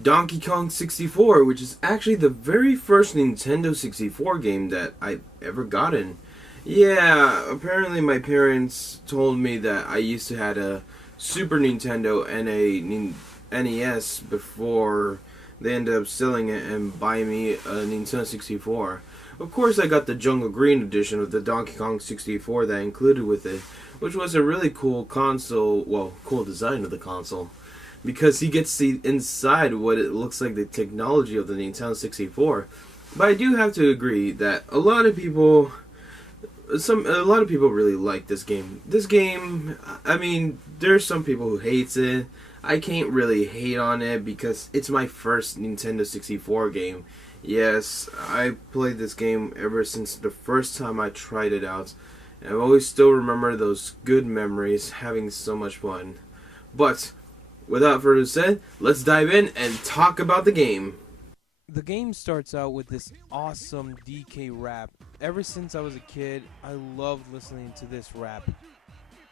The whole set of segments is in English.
Donkey Kong 64, which is actually the very first Nintendo 64 game that I've ever gotten. Yeah, apparently my parents told me that I used to had a Super Nintendo and a NES before they ended up selling it and buying me a Nintendo 64. Of course, I got the Jungle Green edition of the Donkey Kong 64 that included with it, which was a really cool console, well, cool design of the console, because you get to see inside what it looks like, the technology of the Nintendo 64. But I do have to agree that a lot of people really like this game. This game, I mean, there's some people who hates it. I can't really hate on it because it's my first Nintendo 64 game. Yes, I played this game ever since the first time I tried it out. And I always still remember those good memories, having so much fun. But without further ado, let's dive in and talk about the game. The game starts out with this awesome DK rap. Ever since I was a kid, I loved listening to this rap.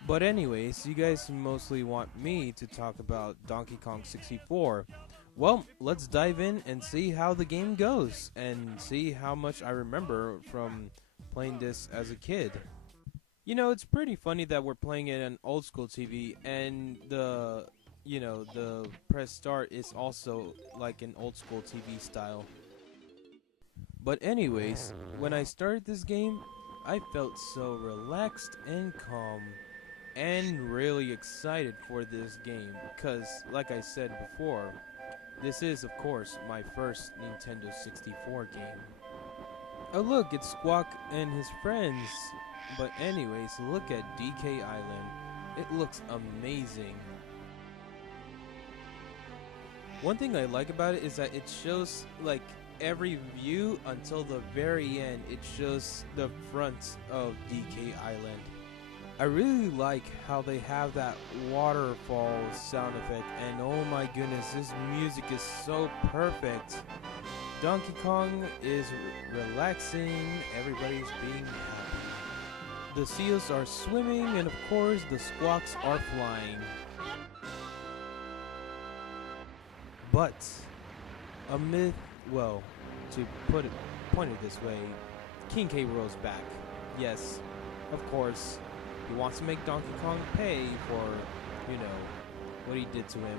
But anyways, you guys mostly want me to talk about Donkey Kong 64. Well, let's dive in and see how the game goes and see how much I remember from playing this as a kid. You know, it's pretty funny that we're playing it on old school TV and the press start is also like an old school TV style. But anyways, when I started this game, I felt so relaxed and calm and really excited for this game because, like I said before, this is of course my first Nintendo 64 game. Oh look, it's Squawk and his friends. But anyways, look at DK Island. It looks amazing. One thing I like about it is that it shows like every view until the very end. It shows the front of DK Island. I really like how they have that waterfall sound effect, and oh my goodness, this music is so perfect. Donkey Kong is relaxing, everybody's being happy. The seals are swimming, and of course the squawks are flying. But to point it this way, King K. Rool's back. Yes, of course, he wants to make Donkey Kong pay for, what he did to him.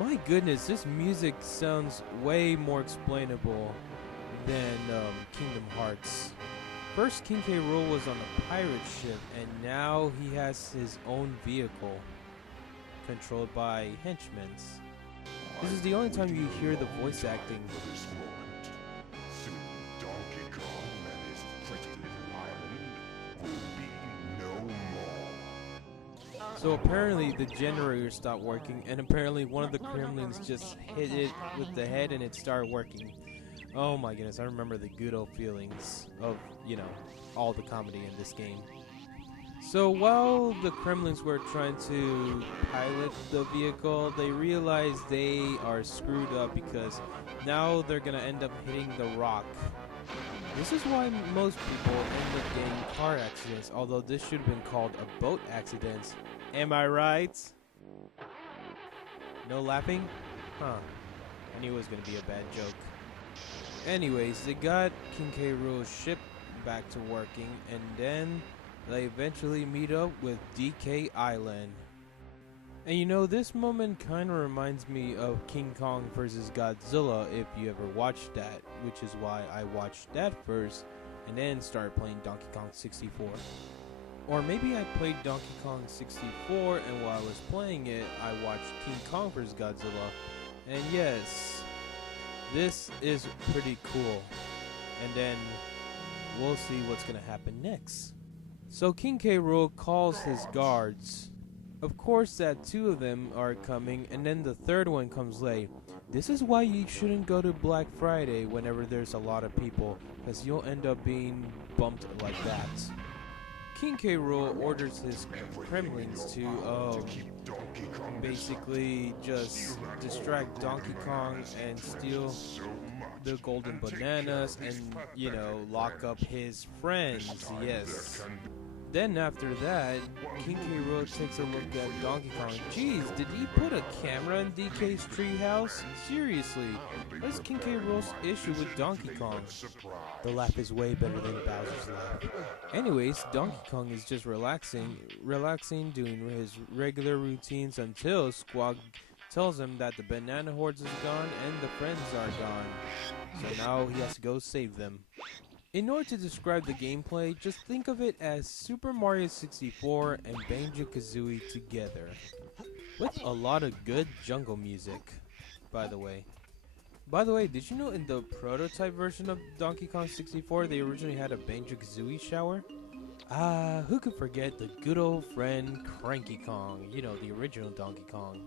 My goodness, this music sounds way more explainable than Kingdom Hearts. First, King K. Rool was on a pirate ship, and now he has his own vehicle, controlled by henchmen. This is the only time you hear the voice acting. So apparently the generator stopped working, and apparently one of the Kremlins just hit it with the head and it started working. Oh my goodness, I remember the good old feelings of, all the comedy in this game. So while the Kremlins were trying to pilot the vehicle, they realized they are screwed up because now they're gonna end up hitting the rock. This is why most people end up getting car accidents, although this should have been called a boat accident. Am I right? No laughing? Huh. I knew it was gonna be a bad joke. Anyways, they got King K. Rool's ship back to working, and then they eventually meet up with DK Island. And this moment kind of reminds me of King Kong vs. Godzilla if you ever watched that, which is why I watched that first and then started playing Donkey Kong 64. Or maybe I played Donkey Kong 64 and while I was playing it, I watched King Kong vs. Godzilla. And yes, this is pretty cool. And then we'll see what's gonna happen next. So King K. Rool calls his guards. Of course that two of them are coming, and then the third one comes late. This is why you shouldn't go to Black Friday whenever there's a lot of people, because you'll end up being bumped like that. King K. Rool orders his Kremlins to basically just distract Donkey Kong and steal the golden bananas and, lock up his friends. Yes. Then after that, King K. Rool takes a look at Donkey Kong. Jeez, did he put a camera in DK's treehouse? Seriously, what's King K. Rool's issue with Donkey Kong? The laugh is way better than Bowser's laugh. Anyways, Donkey Kong is just relaxing, doing his regular routines until Squawk tells him that the banana hordes is gone and the friends are gone. So now he has to go save them. In order to describe the gameplay, just think of it as Super Mario 64 and Banjo-Kazooie together, with a lot of good jungle music, by the way. By the way, did you know in the prototype version of Donkey Kong 64, they originally had a Banjo-Kazooie shower? Ah, who could forget the good old friend Cranky Kong, you know, the original Donkey Kong.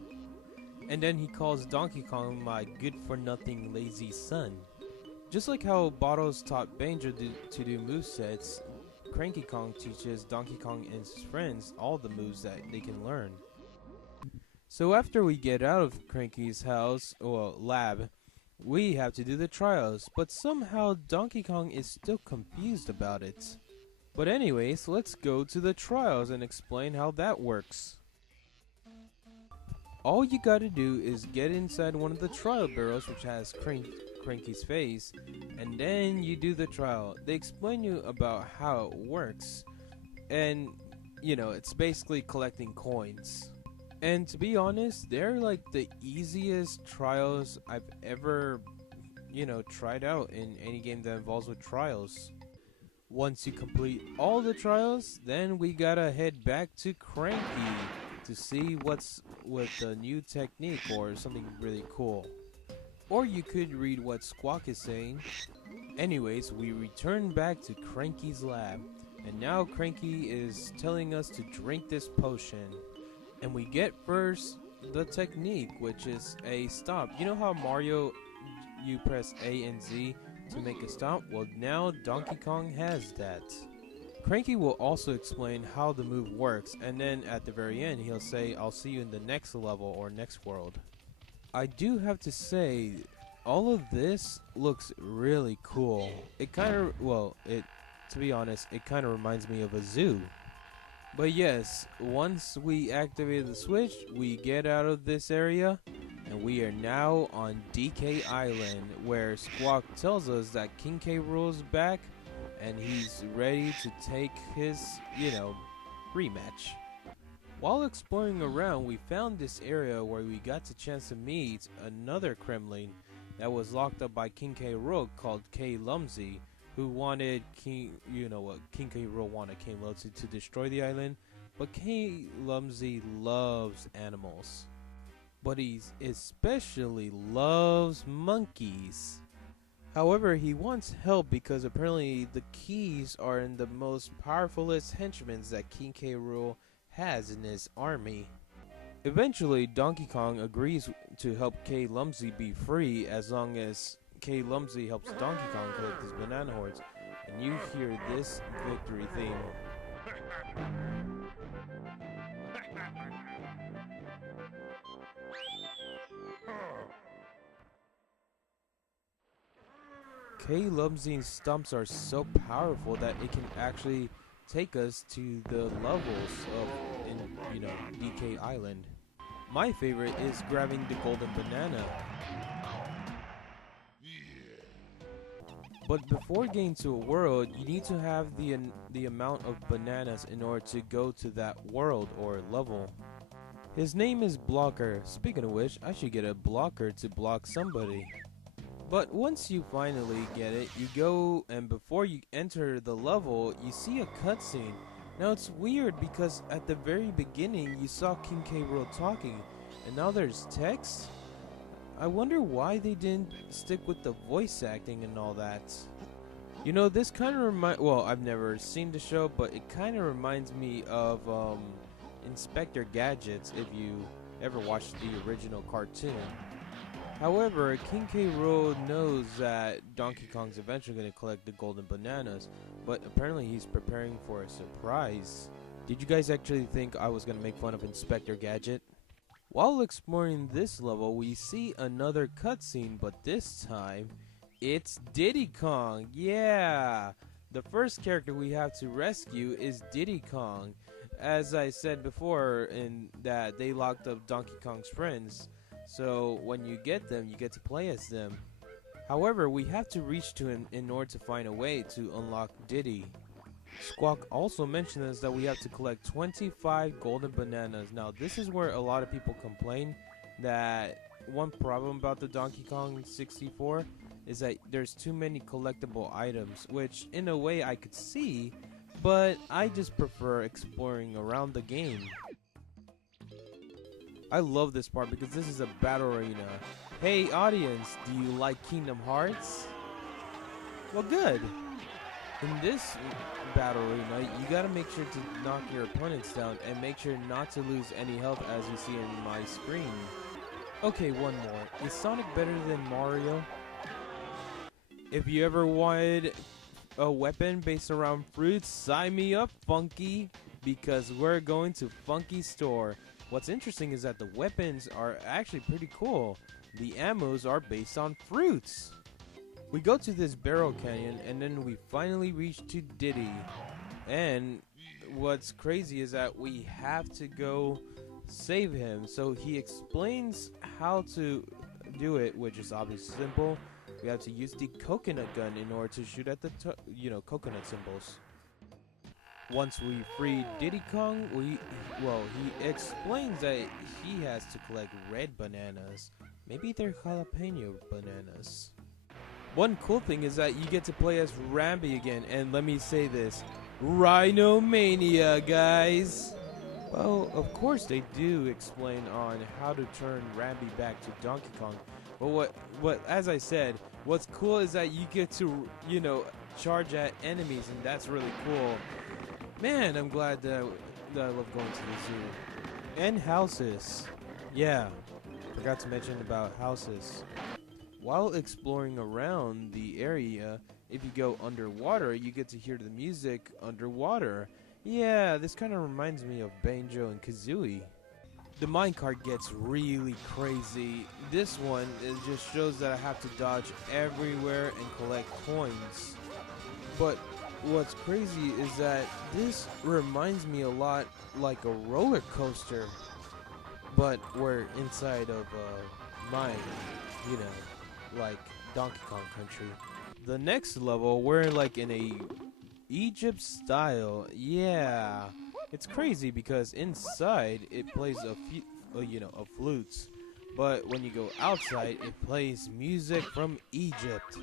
And then he calls Donkey Kong my good-for-nothing lazy son. Just like how Bottles taught Banjo to do movesets, Cranky Kong teaches Donkey Kong and his friends all the moves that they can learn. So after we get out of Cranky's house, well, lab, we have to do the trials, but somehow Donkey Kong is still confused about it. But anyways, let's go to the trials and explain how that works. All you gotta do is get inside one of the trial barrels, which has Cranky's face, and then you do the trial. They explain you about how it works, and you know, it's basically collecting coins. And to be honest, they're like the easiest trials I've ever, you know, tried out in any game that involves with trials. Once you complete all the trials, then we gotta head back to Cranky to see what's with the new technique or something really cool. Or you could read what Squawk is saying. Anyways, we return back to Cranky's lab, and now Cranky is telling us to drink this potion. And we get first the technique, which is a stomp. You know how Mario, you press A and Z to make a stomp? Well, now Donkey Kong has that. Cranky will also explain how the move works, and then at the very end he'll say, "I'll see you in the next level or next world." I do have to say, all of this looks really cool. It kind of, well, to be honest, it kind of reminds me of a zoo. But yes, once we activate the switch, we get out of this area, and we are now on DK Island, where Squawk tells us that King K. Rool's back, and he's ready to take his, you know, rematch. While exploring around, we found this area where we got the chance to meet another Kremlin that was locked up by King K. Rool called K. Lumsy, who wanted King K. Rool wanted K. Lumsy to destroy the island, but K. Lumsy loves animals. But he especially loves monkeys. However, he wants help because apparently the keys are in the most powerfulest henchmen that King K. Rool has in his army. Eventually, Donkey Kong agrees to help K. Lumsy be free as long as K. Lumsy helps Donkey Kong collect his banana hordes. And you hear this victory theme. K. Lumsy's stumps are so powerful that it can actually take us to the levels of, DK Island. My favorite is grabbing the golden banana. But before getting to a world, you need to have the amount of bananas in order to go to that world or level. His name is Blocker. Speaking of which, I should get a blocker to block somebody. But once you finally get it, you go, and before you enter the level, you see a cutscene. Now it's weird because at the very beginning you saw King K. Rool talking, and now there's text? I wonder why they didn't stick with the voice acting and all that. You know, this kind of well, I've never seen the show, but it kind of reminds me of Inspector Gadgets, if you ever watched the original cartoon. However, King K. Rool knows that Donkey Kong's eventually going to collect the golden bananas, but apparently he's preparing for a surprise. Did you guys actually think I was going to make fun of Inspector Gadget? While exploring this level, we see another cutscene, but this time, it's Diddy Kong, yeah! The first character we have to rescue is Diddy Kong. As I said before, in that they locked up Donkey Kong's friends, so when you get them, you get to play as them. However, we have to reach to him in order to find a way to unlock Diddy. Squawk also mentioned us that we have to collect 25 golden bananas. Now, this is where a lot of people complain that one problem about the Donkey Kong 64 is that there's too many collectible items, which in a way I could see, but I just prefer exploring around the game. I love this part because this is a battle arena. Hey audience, do you like Kingdom Hearts? Well, good. In this battle arena, you gotta make sure to knock your opponents down and make sure not to lose any health, as you see on my screen. Okay, one more. Is Sonic better than Mario? If you ever wanted a weapon based around fruits, sign me up, Funky, because we're going to Funky Store. What's interesting is that the weapons are actually pretty cool. The ammos are based on fruits. We go to this barrel canyon and then we finally reach to Diddy. And what's crazy is that we have to go save him. So he explains how to do it, which is obviously simple. We have to use the coconut gun in order to shoot at the coconut symbols. Once we free Diddy Kong, he explains that he has to collect red bananas. Maybe they're jalapeno bananas. One cool thing is that you get to play as Rambi again, and let me say this, Rhinomania, guys! Well, of course they do explain on how to turn Rambi back to Donkey Kong, but as I said, what's cool is that you get to, charge at enemies, and that's really cool. Man, I'm glad that I love going to the zoo. And houses. Yeah, forgot to mention about houses. While exploring around the area, if you go underwater, you get to hear the music underwater. Yeah, this kind of reminds me of Banjo and Kazooie. The minecart gets really crazy. This one, it just shows that I have to dodge everywhere and collect coins. But what's crazy is that this reminds me a lot like a roller coaster, but we're inside of mine, like Donkey Kong Country. The next level, we're like in a Egypt style. Yeah, it's crazy because inside it plays a flutes, but when you go outside, it plays music from Egypt.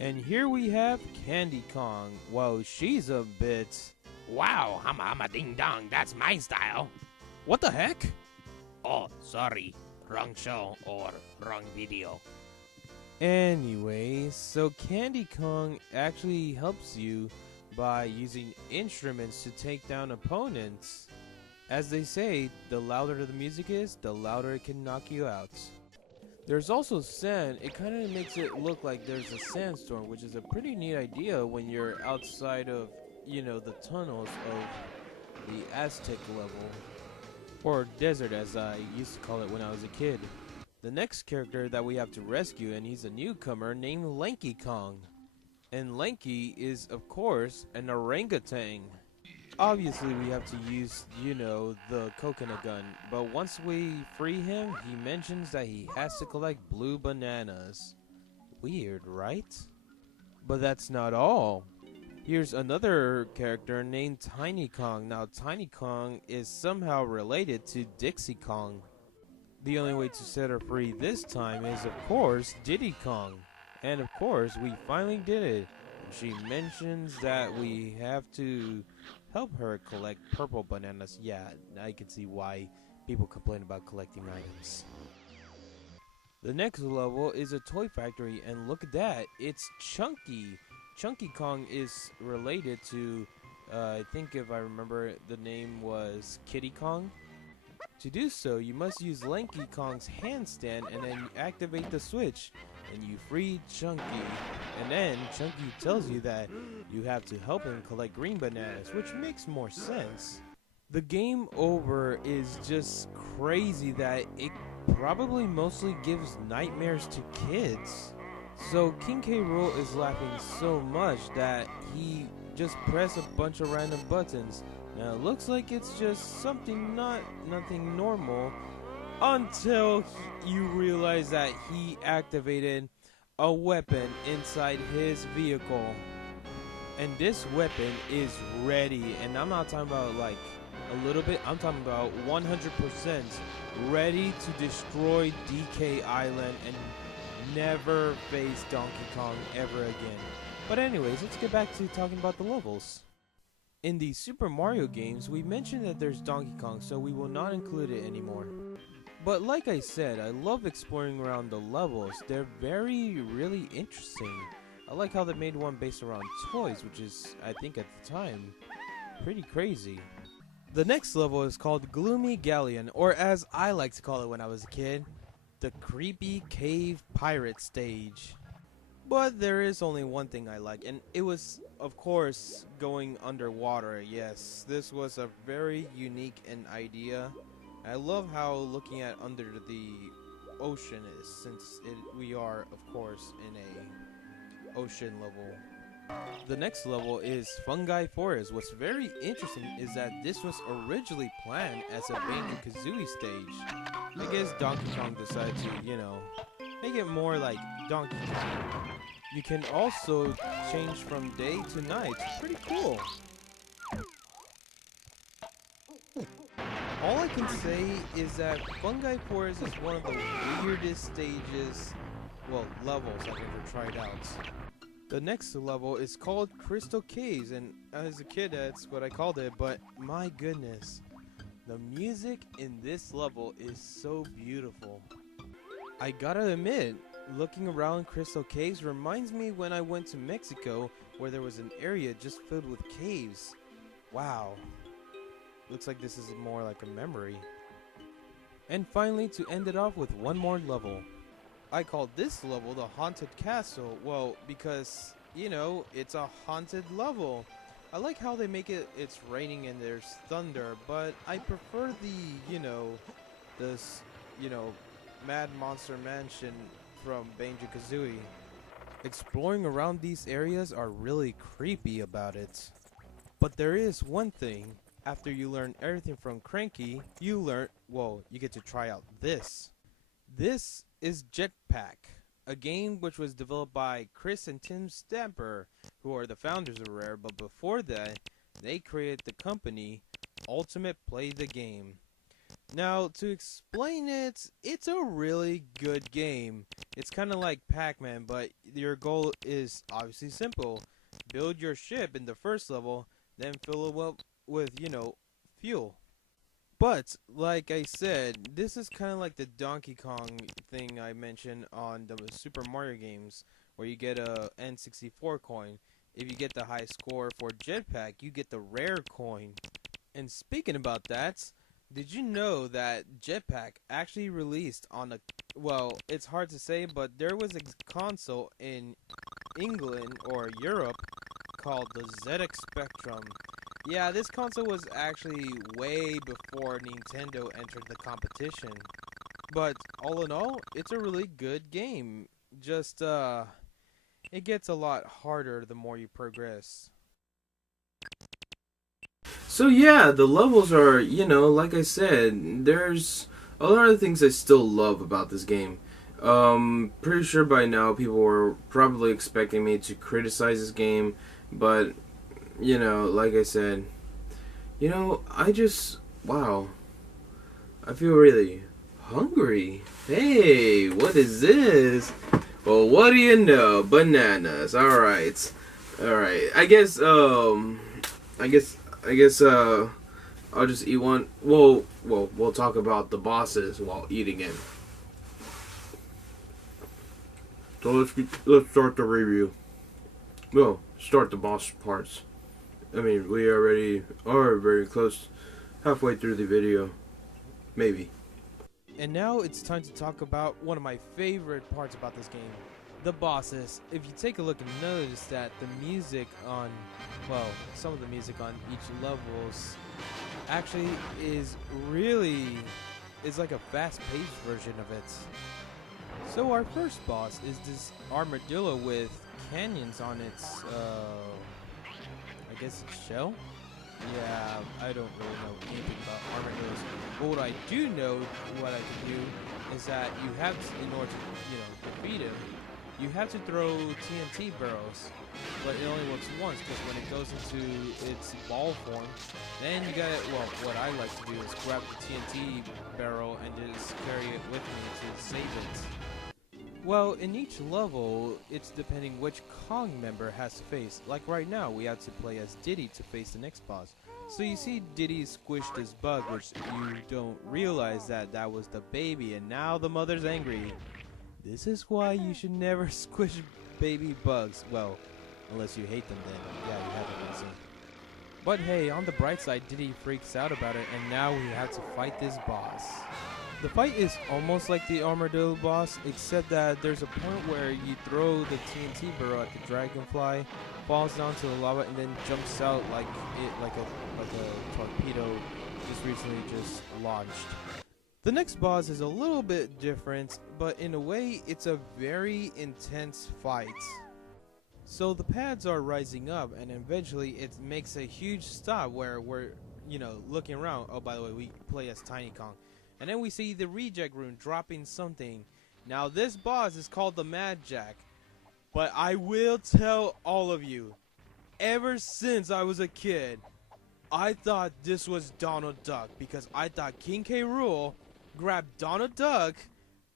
And here we have Candy Kong. Whoa, she's a bit. Wow, hama ding dong, that's my style. What the heck? Oh, sorry, wrong show or wrong video. Anyway, so Candy Kong actually helps you by using instruments to take down opponents. As they say, the louder the music is, the louder it can knock you out. There's also sand. It kind of makes it look like there's a sandstorm, which is a pretty neat idea when you're outside of, the tunnels of the Aztec level. Or desert, as I used to call it when I was a kid. The next character that we have to rescue, and he's a newcomer named Lanky Kong. And Lanky is, of course, an orangutan. Obviously, we have to use, the coconut gun. But once we free him, he mentions that he has to collect blue bananas. Weird, right? But that's not all. Here's another character named Tiny Kong. Now, Tiny Kong is somehow related to Dixie Kong. The only way to set her free this time is, of course, Diddy Kong. And of course, we finally did it. She mentions that we have to help her collect purple bananas. Yeah, I can see why people complain about collecting items. The next level is a toy factory, and look at that, it's Chunky. Chunky Kong is related to, I think if I remember, the name was Kitty Kong. To do so, you must use Lanky Kong's handstand and then you activate the switch and you free Chunky. And then Chunky tells you that you have to help him collect green bananas, which makes more sense. The game over is just crazy that it probably mostly gives nightmares to kids. So King K. Rool is laughing so much that he just pressed a bunch of random buttons. Now it looks like it's just nothing normal until you realize that he activated a weapon inside his vehicle. And this weapon is ready, and I'm not talking about like a little bit, I'm talking about 100% ready to destroy DK Island and never face Donkey Kong ever again. But anyways, let's get back to talking about the levels. In the Super Mario games, we mentioned that there's Donkey Kong, so we will not include it anymore. But like I said, I love exploring around the levels. They're really interesting. I like how they made one based around toys, which is, I think at the time, pretty crazy. The next level is called Gloomy Galleon, or as I like to call it when I was a kid, the Creepy Cave Pirate Stage. But there is only one thing I like, and it was, of course, going underwater. Yes, this was a very unique idea. I love how looking at under the ocean is, since we are, of course, in a ocean level. The next level is Fungi Forest. What's very interesting is that this was originally planned as a Banjo-Kazooie stage. I guess Donkey Kong decided to, make it more like Donkey Kong. You can also change from day to night. It's pretty cool. All I can say is that Fungi Forest is one of the weirdest stages, levels I've ever tried out. The next level is called Crystal Caves, and as a kid that's what I called it, but my goodness, the music in this level is so beautiful. I gotta admit, looking around Crystal Caves reminds me when I went to Mexico, where there was an area just filled with caves. Wow. Looks like this is more like a memory. And finally, to end it off with one more level. I called this level the Haunted Castle. Well, because, it's a haunted level. I like how they make it's raining and there's thunder, but I prefer this, Mad Monster Mansion from Banjo-Kazooie. Exploring around these areas are really creepy about it. But there is one thing. After you learn everything from Cranky, you get to try out this. This is Jetpack, a game which was developed by Chris and Tim Stamper, who are the founders of Rare, but before that, they created the company Ultimate Play the Game. Now, to explain it, it's a really good game. It's kind of like Pac-Man, but your goal is obviously simple. Build your ship in the first level, then fill it up with, fuel. But, like I said, this is kind of like the Donkey Kong thing I mentioned on the Super Mario games, where you get a N64 coin. If you get the high score for Jetpack, you get the rare coin. And speaking about that, did you know that Jetpack actually released on it's hard to say, but there was a console in England or Europe called the ZX Spectrum. Yeah, this console was actually way before Nintendo entered the competition. But all in all, it's a really good game. Just, it gets a lot harder the more you progress. So yeah, the levels are, like I said, there's a lot of things I still love about this game. Pretty sure by now people were probably expecting me to criticize this game, but, like I said, wow, I feel really hungry. Hey, what is this? Well, what do you know? Bananas. Alright. I guess, I'll just eat one. We'll talk about the bosses while eating it. So let's start the review. Well, start the boss parts. I mean, we already are very close, halfway through the video. Maybe. And now it's time to talk about one of my favorite parts about this game, the bosses. If you take a look and notice that the music on, some of the music on each levels actually is like a fast-paced version of it. So our first boss is this armadillo with canyons on its, I guess it's shell? Yeah, I don't really know anything about armadillos. But what I do know, what I can do, is that you have to, in order to, defeat him, you have to throw TNT barrels. But it only works once, because when it goes into its ball form, then you gotta, well, what I like to do is grab the TNT barrel and just carry it with me to save it. Well, in each level, it's depending which Kong member has to face. Like right now, we have to play as Diddy to face the next boss. So you see Diddy squished his bug, which you don't realize that that was the baby, and now the mother's angry. This is why you should never squish baby bugs. Well, unless you hate them, then yeah, you have a reason. But hey, on the bright side, Diddy freaks out about it, and now we have to fight this boss. The fight is almost like the armadillo boss, except that there's a point where you throw the TNT barrel at the dragonfly, falls down to the lava, and then jumps out like a torpedo just recently launched. The next boss is a little bit different, but in a way, it's a very intense fight. So the pads are rising up, and eventually it makes a huge stop where we're, looking around. Oh, by the way, we play as Tiny Kong. And then we see the reject rune dropping something. Now this boss is called the Mad Jack. But I will tell all of you, ever since I was a kid, I thought this was Donald Duck. Because I thought King K. Rool grabbed Donald Duck,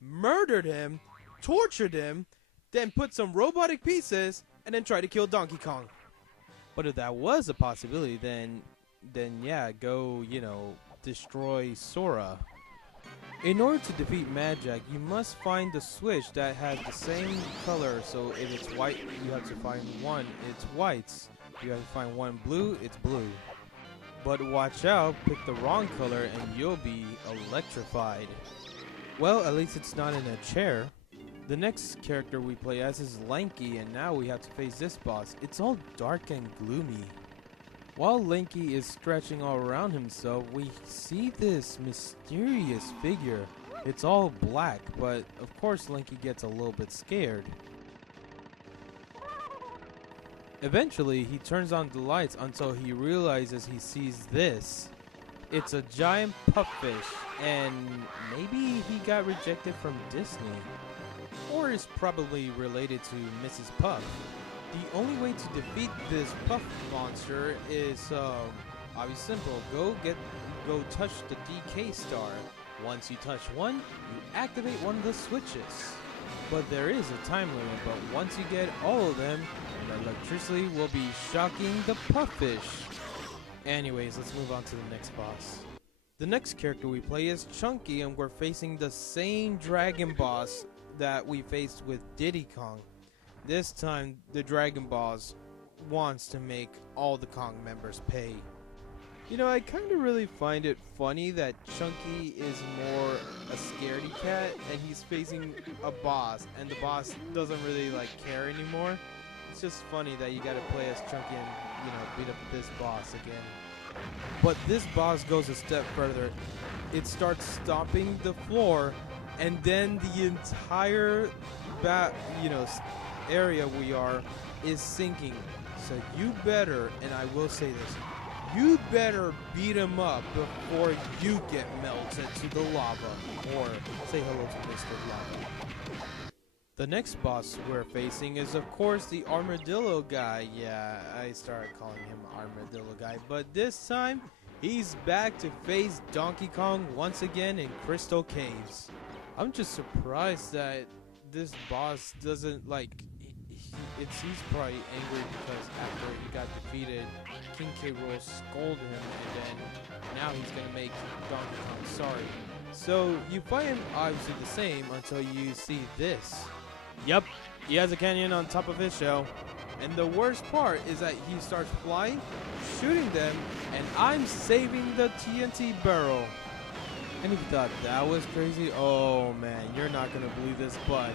murdered him, tortured him, then put some robotic pieces, and then tried to kill Donkey Kong. But if that was a possibility, then yeah, go, destroy Sora. In order to defeat Mad Jack, you must find the switch that has the same color. So if it's white, you have to find one, it's whites. You have to find one blue, it's blue. But watch out, pick the wrong color and you'll be electrified. Well, at least it's not in a chair. The next character we play as is Lanky, and now we have to face this boss. It's all dark and gloomy. While Lanky is stretching all around himself, we see this mysterious figure. It's all black, but of course Lanky gets a little bit scared. Eventually, he turns on the lights until he realizes he sees this. It's a giant pupfish, and maybe he got rejected from Disney. Or is probably related to Mrs. Puff. The only way to defeat this puff monster is obviously simple. Go touch the DK star. Once you touch one, you activate one of the switches. But there is a time limit, but once you get all of them, the electricity will be shocking the puffish. Anyways, let's move on to the next boss. The next character we play is Chunky, and we're facing the same dragon boss that we faced with Diddy Kong. This time, the Dragon Boss wants to make all the Kong members pay. I kind of really find it funny that Chunky is more a scaredy cat, and he's facing a boss, and the boss doesn't really, care anymore. It's just funny that you gotta play as Chunky and, beat up this boss again. But this boss goes a step further. It starts stomping the floor, and then the entire area we are is sinking. So you better, and I will say this, you better beat him up before you get melted to the lava. Or say hello to Mr. Lava. The next boss we're facing is of course the Armadillo guy. Yeah, I started calling him Armadillo guy, but this time he's back to face Donkey Kong once again in Crystal Caves. I'm just surprised that this boss doesn't he's probably angry because after he got defeated, King K. Rool scolded him, and then now he's gonna make Donkey Kong sorry. So you fight him obviously the same until you see this. Yep, he has a canyon on top of his shell. And the worst part is that he starts flying, shooting them, and I'm saving the TNT barrel. And if you thought that was crazy, oh man, you're not gonna believe this, but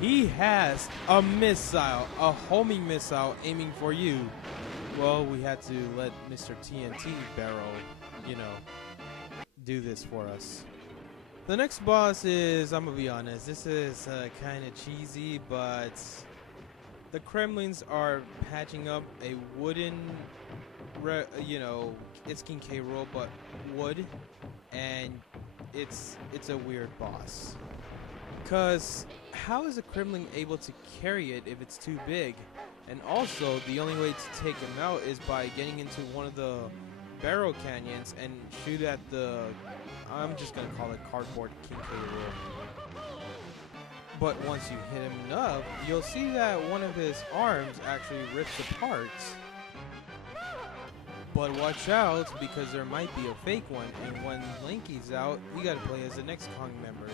he has a missile, a homing missile aiming for you. Well, we had to let Mr. TNT Barrel, do this for us. The next boss is, I'm gonna be honest, this is kind of cheesy, but the Kremlins are patching up a wooden, it's King K. Rool, but wood, and it's a weird boss. Cause how is a Kremlin able to carry it if it's too big? And also, the only way to take him out is by getting into one of the barrel canyons and shoot at the, I'm just gonna call it cardboard King K. Rool. But once you hit him enough, you'll see that one of his arms actually rips apart. But watch out, because there might be a fake one, and when Lanky's out, we gotta play as the next Kong members.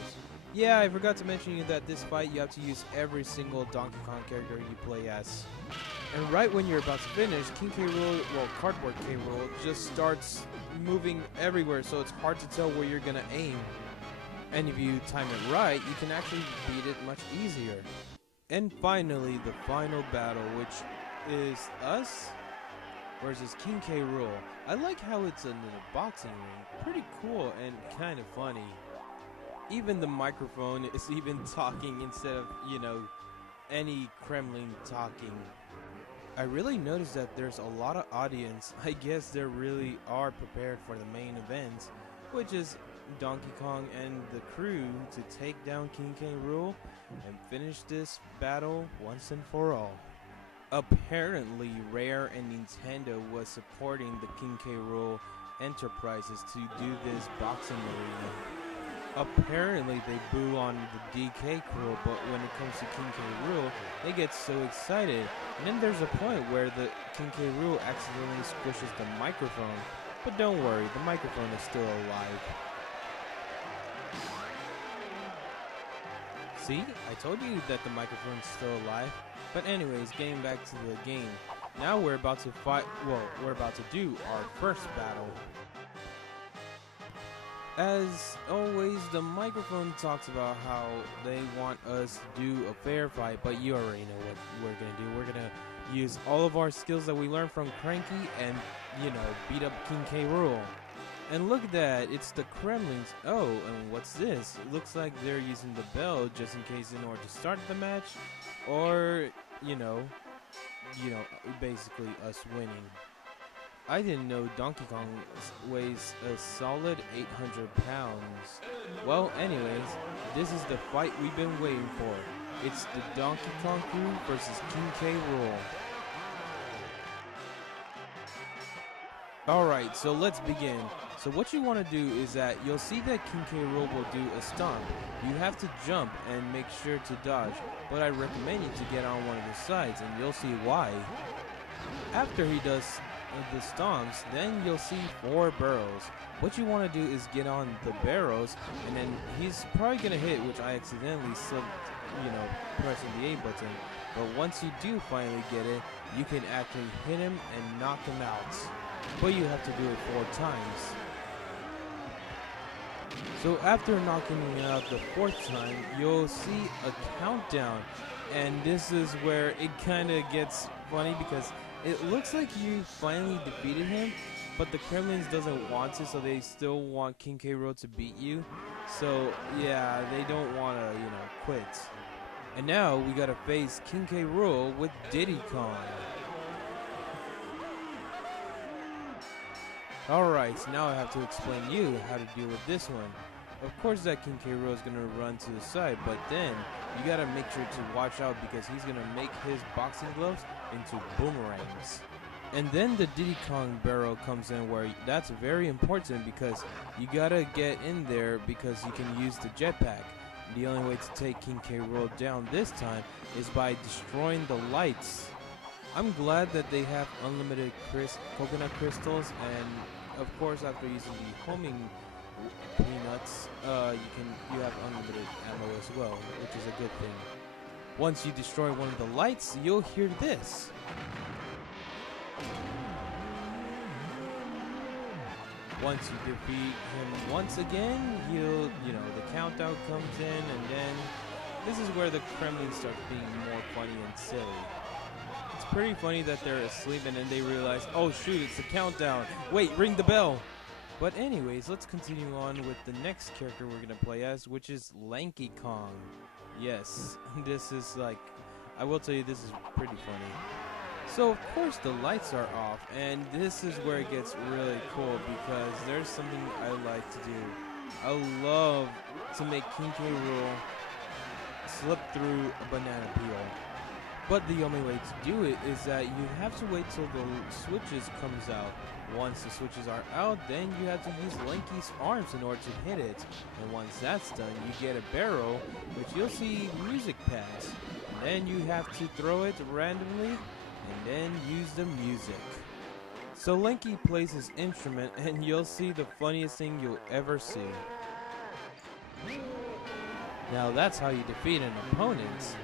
Yeah, I forgot to mention you that this fight you have to use every single Donkey Kong character you play as. And right when you're about to finish, King K. Rool, well, Cardboard K. Rool, just starts moving everywhere, so it's hard to tell where you're gonna aim. And if you time it right, you can actually beat it much easier. And finally, the final battle, which is us versus King K. Rool. I like how it's in a boxing ring. Pretty cool and kind of funny. Even the microphone is even talking instead of, any Kremlin talking. I really noticed that there's a lot of audience. I guess they really are prepared for the main event, which is Donkey Kong and the crew to take down King K. Rool and finish this battle once and for all. Apparently, Rare and Nintendo was supporting the King K. Rool enterprises to do this boxing arena. Apparently, they boo on the DK crew, but when it comes to King K. Rool, they get so excited. And then there's a point where the King K. Rool accidentally squishes the microphone. But don't worry, the microphone is still alive. See, I told you that the microphone's still alive. But anyways, getting back to the game. Now we're about to fight, we're about to do our first battle. As always, the microphone talks about how they want us to do a fair fight, but you already know what we're gonna do. We're gonna use all of our skills that we learned from Cranky and, beat up King K. Rool. And look at that, it's the Kremlins. Oh, and what's this? It looks like they're using the bell just in case in order to start the match, or, basically us winning. I didn't know Donkey Kong weighs a solid 800 pounds. Well, anyways, this is the fight we've been waiting for. It's the Donkey Kong crew versus King K. Rool. Alright, so let's begin. So what you want to do is that you'll see that King K. Rool will do a stomp. You have to jump and make sure to dodge, but I recommend you to get on one of the sides and you'll see why. After he does the stomps, then you'll see 4 barrels. What you want to do is get on the barrels, and then he's probably going to hit, which I accidentally slipped, pressing the A button. But once you do finally get it, you can actually hit him and knock him out. But you have to do it 4 times. So after knocking him out the 4th time, you'll see a countdown. And this is where it kind of gets funny because it looks like you finally defeated him, but the Kremlins doesn't want to, so they still want King K. Rool to beat you. So yeah, they don't want to, quit. And now we gotta face King K. Rool with Diddy Kong. Alright, so now I have to explain you how to deal with this one. Of course that King K. Rool is going to run to the side, but then you got to make sure to watch out because he's going to make his boxing gloves into boomerangs. And then the Diddy Kong barrel comes in where that's very important because you got to get in there because you can use the jetpack. The only way to take King K. Rool down this time is by destroying the lights. I'm glad that they have unlimited coconut crystals, and of course after using the homing peanuts, you have unlimited ammo as well, which is a good thing. Once you destroy one of the lights, you'll hear this. Once you defeat him once again, the countdown comes in, and then this is where the Kremlin starts being more funny and silly. It's pretty funny that they're asleep and then they realize, oh shoot, it's the countdown. Wait, ring the bell. But anyways, let's continue on with the next character we're gonna play as, which is Lanky Kong. Yes, this is like, I will tell you, this is pretty funny. So of course the lights are off, and this is where it gets really cool because there's something I like to do. I love to make King K. Rool slip through a banana peel. But the only way to do it is that you have to wait till the switches comes out. Once the switches are out, then you have to use Lanky's arms in order to hit it. And once that's done, you get a barrel, which you'll see music pads. And then you have to throw it randomly, and then use the music. So Lanky plays his instrument, and you'll see the funniest thing you'll ever see. Now that's how you defeat an opponent.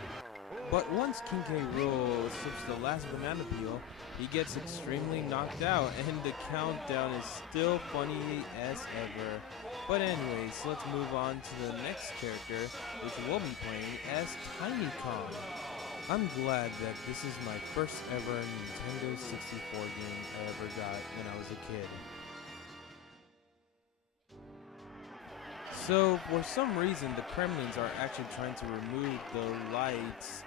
But once King K. Rool slips the last banana peel, he gets extremely knocked out, and the countdown is still funny as ever. But anyways, let's move on to the next character, which we'll be playing as Tiny Kong. I'm glad that this is my first ever Nintendo 64 game I ever got when I was a kid. So, for some reason, the Kremlins are actually trying to remove the lights,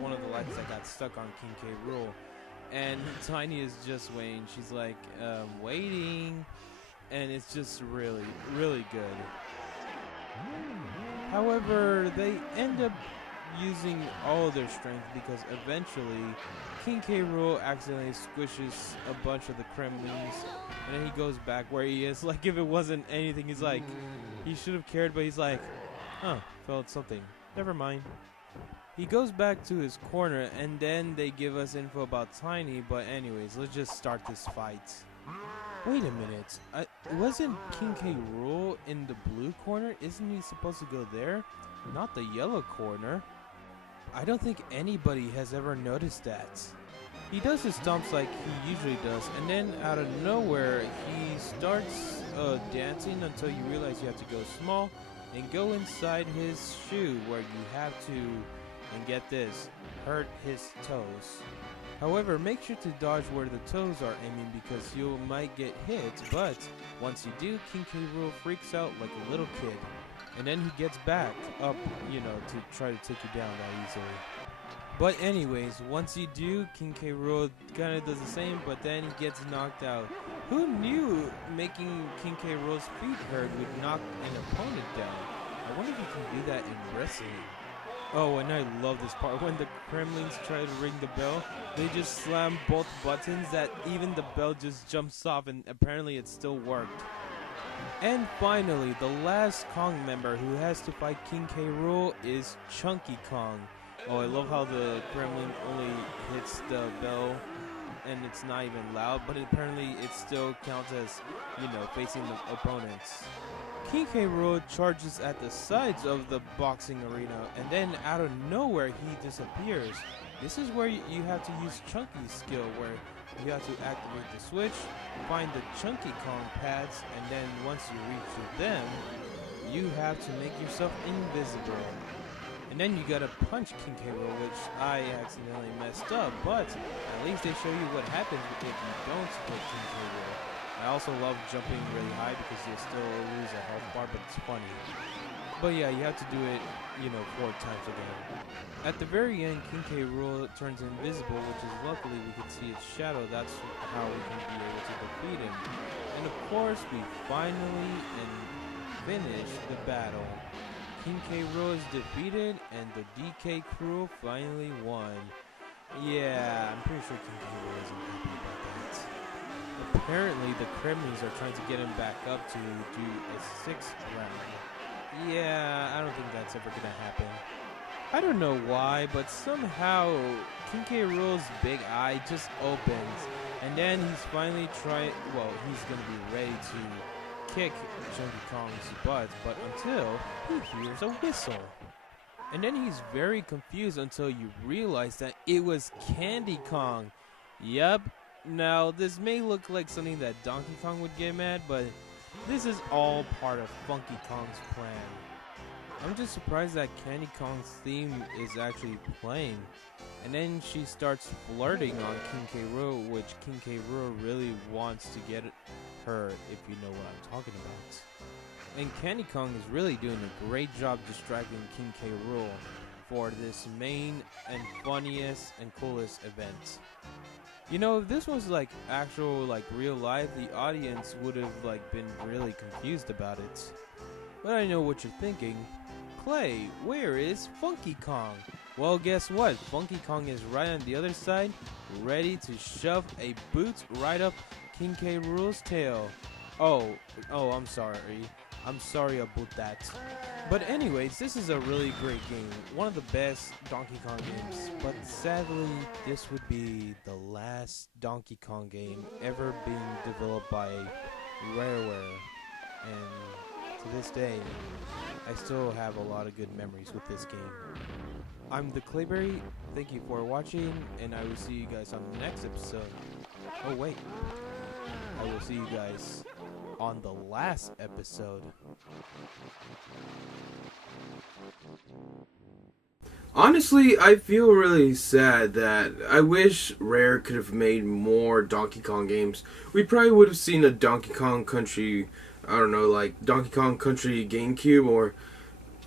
one of the lights that got stuck on King K. Rool. And Tiny is just waiting. She's like, waiting. And it's just really, really good. However, they end up using all of their strength because eventually King K. Rool accidentally squishes a bunch of the Kremlins, and then he goes back where he is. Like, if it wasn't anything, he's like, he should have cared, but he's like, felt something. Never mind. He goes back to his corner, and then they give us info about Tiny, but anyways, let's just start this fight. Wait a minute, wasn't King K. Rool in the blue corner? Isn't he supposed to go there? Not the yellow corner. I don't think anybody has ever noticed that. He does his stomps like he usually does, and then out of nowhere, he starts dancing until you realize you have to go small and go inside his shoe where you have to, and get this, hurt his toes. However, make sure to dodge where the toes are aiming because you might get hit, but once you do, King K. Rool freaks out like a little kid. And then he gets back up, to try to take you down that easily. But anyways, once you do, King K. Rool kind of does the same, but then he gets knocked out. Who knew making King K. Rool's feet hurt would knock an opponent down? I wonder if you can do that in wrestling. Oh, and I love this part. When the Kremlins try to ring the bell, they just slam both buttons that even the bell just jumps off, and apparently it still worked. And finally, the last Kong member who has to fight King K. Rool is Chunky Kong. Oh, I love how the Kremlin only hits the bell and it's not even loud, but apparently it still counts as, facing the opponents. King K. Rool charges at the sides of the boxing arena, and then out of nowhere he disappears. This is where you have to use Chunky's skill, where you have to activate the switch, find the Chunky Kong pads, and then once you reach them, you have to make yourself invisible. And then you gotta punch King K. Rool, which I accidentally messed up, but at least they show you what happens if you don't hit King K. Rool. I also love jumping really high because you still lose a health bar, but it's funny. But yeah, you have to do it, 4 times again. At the very end, King K. Rool turns invisible, which is luckily we can see its shadow. That's how we can be able to defeat him. And of course, we finally finish the battle. King K. Rool is defeated, and the DK crew finally won. Yeah, I'm pretty sure King K. Rool isn't happy about that. Apparently, the Kremlins are trying to get him back up to do a 6th round. Yeah, I don't think that's ever gonna happen. I don't know why, but somehow King K. Rool's big eye just opens, and then he's finally he's gonna be ready to kick Chunky Kong's butt, but until he hears a whistle. And then he's very confused until you realize that it was Candy Kong. Yup. Now, this may look like something that Donkey Kong would get mad, but this is all part of Funky Kong's plan. I'm just surprised that Candy Kong's theme is actually playing. And then she starts flirting on King K. Rool, which King K. Rool really wants to get her, if you know what I'm talking about. And Candy Kong is really doing a great job distracting King K. Rool for this main and funniest and coolest event. You know, if this was like actual like real life, the audience would have like been really confused about it. But I know what you're thinking. Clay, where is Funky Kong? Well, guess what? Funky Kong is right on the other side, ready to shove a boot right up King K. Rool's tail. Oh, I'm sorry. I'm sorry about that. But anyways, this is a really great game. One of the best Donkey Kong games. But sadly, this would be the last Donkey Kong game ever being developed by RAREWARE. And to this day, I still have a lot of good memories with this game. I'm TheClayberry. Thank you for watching, and I will see you guys on the next episode. Oh wait, I will see you guys on the last episode. Honestly, I feel really sad that I wish Rare could have made more Donkey Kong games. We probably would have seen a Donkey Kong Country, I don't know, like Donkey Kong Country GameCube, or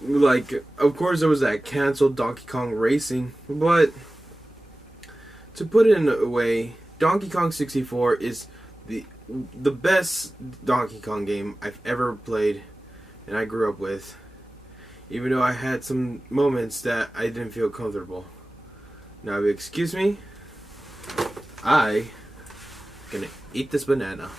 like, of course there was that canceled Donkey Kong Racing, but to put it in a way, Donkey Kong 64 is the best Donkey Kong game I've ever played and I grew up with, even though I had some moments that I didn't feel comfortable. Now, if you excuse me, I gonna eat this banana.